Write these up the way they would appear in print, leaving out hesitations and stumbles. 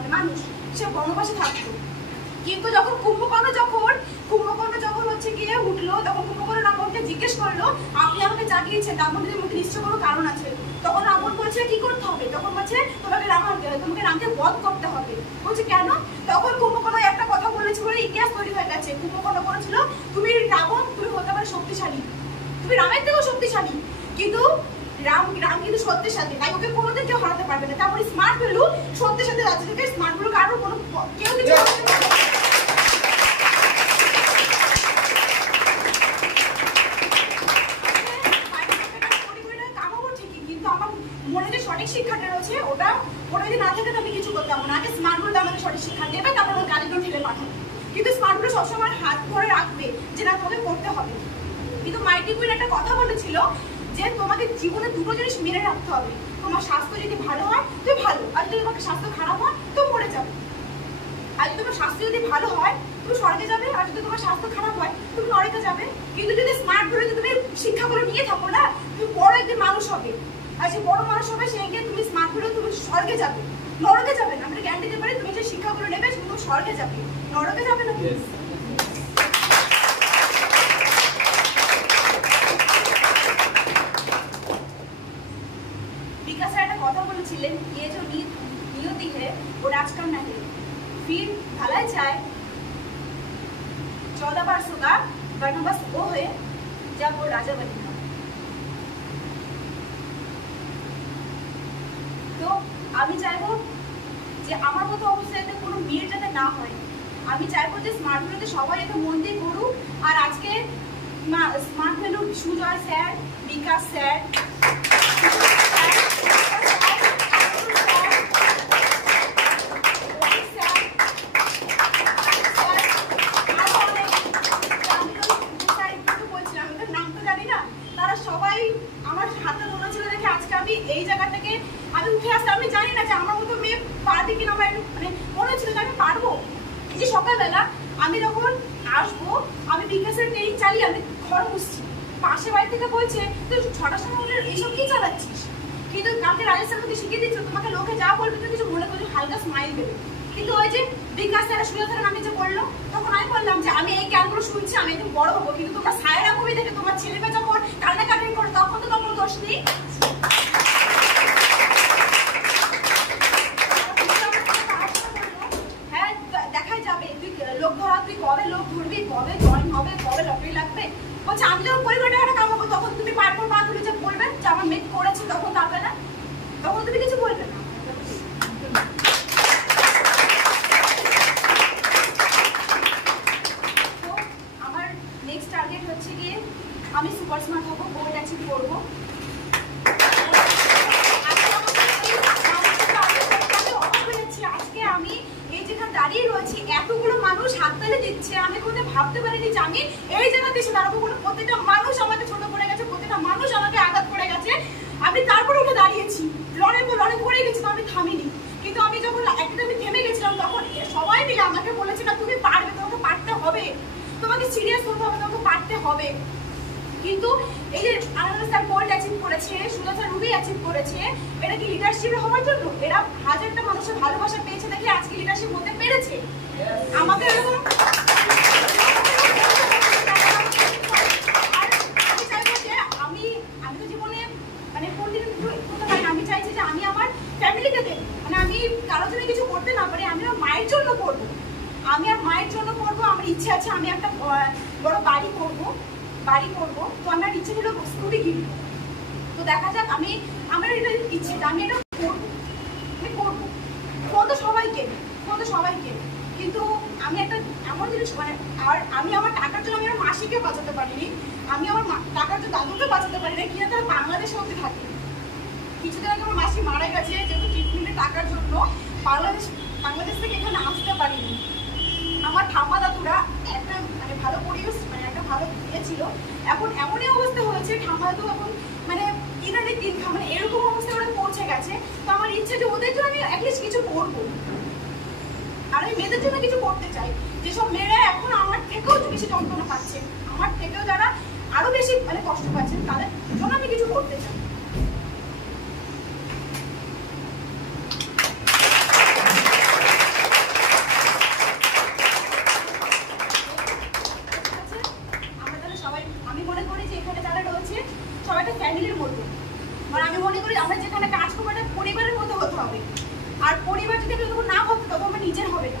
মানে মানুষ, সে বনবাসে থাকতো। কিন্তু যখন কুম্ভকর্ণ যখন হচ্ছে গিয়ে উঠলো, তখন কুম্ভকর্ণ রাবণকে জিজ্ঞেস করলো, আপনি আমাকে জাগিয়েছেন, তার মধ্যে নিশ্চয় কোনো কারণ আছে। তখন রাবণ বলছে কি করতে হবে, তখন বলছে তোমাকে রামকে বধ করতে হবে। বলছে কেন? তখন কুম্ভকর্ণ একটা কথা বলেছে বলে ইতিহাস তৈরি হয়ে গেছে। কুম্ভকর্ণ বলেছিল, তুমি রাবণ, তুমি হতে পারে শক্তিশালী, তুমি রামের থেকেও শক্তিশালী, কিন্তু রাম কিন্তু সত্যের সাথে, তাই ওকে কোনোদিন কেউ হারাতে পারবে না। তারপরে স্মার্ট ভ্যালু সত্যের সাথে রাজ্য থেকে স্মার্ট ভ্যালু কারো কোনো কেউ কিছু করতে পারবে না। কিন্তু আমার মনে যে সঠিক শিক্ষাটা রয়েছে ওটা যদি না থাকে আমি কিছু করতে পারবো না। আগে স্মার্ট ভ্যালু আমাদের সঠিক শিক্ষা দেবে, তারপর ওর গালিগুলো ঠেলে পাঠাবে। কিন্তু স্মার্ট ভ্যালু সবসময় হাত ধরে রাখবে যে না তোমাকে করতে হবে। কিন্তু মাইটি কুইন একটা কথা বলেছিল যে তোমাকে জীবনে দুটো জিনিস মেনে রাখতে হবে, তোমার স্বাস্থ্য যদি ভালো হয় তুমি ভালো, আর যদি তোমার স্বাস্থ্য খারাপ হয় তো মরে যাবে। আর যদি তোমার স্বাস্থ্য যদি ভালো হয় তুমি স্বর্গে যাবে, আর যদি তোমার স্বাস্থ্য খারাপ হয় তুমি নরকে যাবে। কিন্তু যদি স্মার্ট ভ্যালু যদি তুমি শিক্ষাগুলো নিয়ে থাকো না, তুমি বড় একদিন মানুষ হবে, আর যে বড় মানুষ হবে সেইকে তুমি স্মার্ট ভ্যালু তুমি স্বর্গে যাবে, নরকে যাবে না। আমরা গ্যারান্টি দিতে পারি তুমি যে শিক্ষাগুলো নেবে তুমি স্বর্গে যাবে, নরকে যাবে না। বিকাশ একটা কথা বলেছিলেন, ये जो नियति है वो राजकाम नहीं, फिर भलाई चाहे 14 वर्षों का वनवास वो है जब वो राजा बनेगा। তো আমি চাইবো যে আমার মতো অবস্থাতে কোনো মেয়ের যাতে না হয়। আমি চাইবো যে স্মার্ট ভ্যালুতে সবাই এটা মন দিয়ে করুক। আর আজকে স্মার্ট ভ্যালু সুজয় স্যার, বিকাশ স্যার, এই জায়গা থেকে আমি উঠে আসতে আমি জানি না যে আমার মতো মেয়ে পারবে কিনা, আমার মানে মনে হচ্ছিল যে আমি পারবো। এই যে সকালবেলা আমি যখন আসবো, আমি বিকাশের ট্রেনিং চালিয়ে আমি ঘর বসছি, পাশে বাড়ি থেকে বলছে তুই 6টার সময় উঠে এইসব কি চালাচ্ছিস, কিন্তু কালকে রাজেশ আমাকে শিখিয়ে দিচ্ছিল তোমাকে লোকে যা বলবে তুমি কিছু মনে করে হালকা স্মাইল দেবে। কিন্তু ওই যে বিকাশ তারা সুযোগের আমি যে বললো, তখন আমি বললাম যে আমি এই জ্ঞানগুলো শুনছি, আমি একদম বড় হবো, কিন্তু তোমরা সায়রা মুভি দেখে তোমার ছেলে মেয়ে যখন কান্নাকাটি করে তখন তো তোমার দোষ নেই। লোক ধরা, তুই কবে লোক ধরবি, কবে জয়েন হবে, কবে লটারি লাগবে। বলছে আমি যখন 50 টাকা কামাবো তখন তুমি পারবো না, তুমি যে বলবে যে আমার মেয়ে করেছে তখন পারবে না, তখন তুমি কিছু বলবে না। তো আমার নেক্সট টার্গেট হচ্ছে গিয়ে আমি সুপার স্মার্ট হবো, গোল অ্যাচিভ করবো। আজকে আমি এই যেখানে দাঁড়িয়ে রয়েছি, এতগুলো মানুষ হাততালি দিচ্ছে, আমি কোথাও ভাবতে পারিনি যে আমি এই জায়গাতে এসে দাঁড়াবো। প্রত্যেকটা মানুষ আমাকে ছোট করে গেছে, প্রত্যেকটা মানুষ আমাকে আঘাত করে গেছে, আমি তারপরে উঠে দাঁড়িয়েছি। লড়াই করে গেছি তো আমি থামিনি। কিন্তু আমি যখন একটা আমি থেমে গেছিলাম তখন সবাই মিলে আমাকে বলেছে না তুমি পারবে, তোমাকে পারতে হবে, তোমাকে সিরিয়াস হতে হবে, তোমাকে পারতে হবে। কিন্তু এই যে আনন্দ স্যার গোল্ড অ্যাচিভ করেছে, সুজা স্যার রুবি অ্যাচিভ করেছে, এটা কি লিডারশিপ হওয়ার জন্য? এরা হাজারটা মানুষের ভালোবাসা পেয়েছে দেখে আজকে লিডারশিপ হতে পেরেছে। আমাকে এরকম আমি চাইবো যে আমি তো জীবনে মানে কোনদিন আমি চাইছি যে আমি আমার ফ্যামিলিকে দেব, মানে আমি কারোর জন্য কিছু করতে না পারি, আমি আমার মায়ের জন্য করবো, আমি আর মায়ের জন্য করবো। আমার ইচ্ছে আছে আমি একটা বড় বাড়ি করবো। তো আমার ইচ্ছে ছিল স্কুটি কিনবো। তো দেখা যাক আমার এটা ইচ্ছে আমি এটা করবো। ফোন তো সবাইকে কিন্তু আমি একটা এমন জিনিস মানে আমি আমার টাকার জন্য আমি আমার মাসিকে বাঁচাতে পারিনি, আমি আমার টাকার জন্য দাদুকে বাঁচাতে পারিনি, কিনা তারা বাংলাদেশে অব্দি থাকে। কিছুদিন আগে আমার মাসি মারা গেছে, যেহেতু ট্রিটমেন্টের টাকার জন্য বাংলাদেশ থেকে এখানে আসতে পারিনি। আমার ঠাম্মা দাদুরা একটা মানে ভালো পরিবেশ মানে একটা ভালো ইয়ে ছিল, এখন এমনই অবস্থা হয়েছে ঠাম্মা দাদু এখন মানে ইনারে দিন মানে এরকম অবস্থা ওরা পৌঁছে গেছে। তো আমার ইচ্ছে যে ওদের জন্য আমি অ্যাটলিস্ট কিছু করবো, আর আমি মেয়েদের জন্য কিছু করতে চাই। যেসব মেয়েরা এখন আমার থেকেও বেশি যন্ত্রণা পাচ্ছে, আমার থেকেও যারা আরো বেশি মানে কষ্ট পাচ্ছেন, তাদের জন্য আমি কিছু করতে চাই। ফ্যামিলির মতো। মানে আমি মনে করি আমরা যেখানে কাজ করবো একটা পরিবারের মতো হতে হবে। আর পরিবার যদি আমি যতক্ষণ না ভাবতে তখন আমার নিজের হবে না,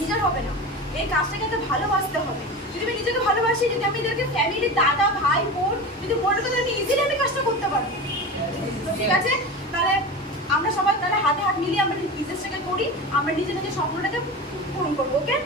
নিজের হবে না। এই কাজটাকে এত ভালোবাসতে হবে। যদি আমি নিজেকে ভালোবাসি, যদি আমি এদেরকে ফ্যামিলির দাদা ভাই বোন যদি মনে করি আমি ইজিলি আমি কাজটা করতে পারবো। ঠিক আছে, তাহলে আমরা সবাই তাহলে হাতে হাত মিলিয়ে আমরা বিজনেসটাকে করি, আমরা নিজের নিজের স্বপ্নটাকে পূরণ করবো। ওকে।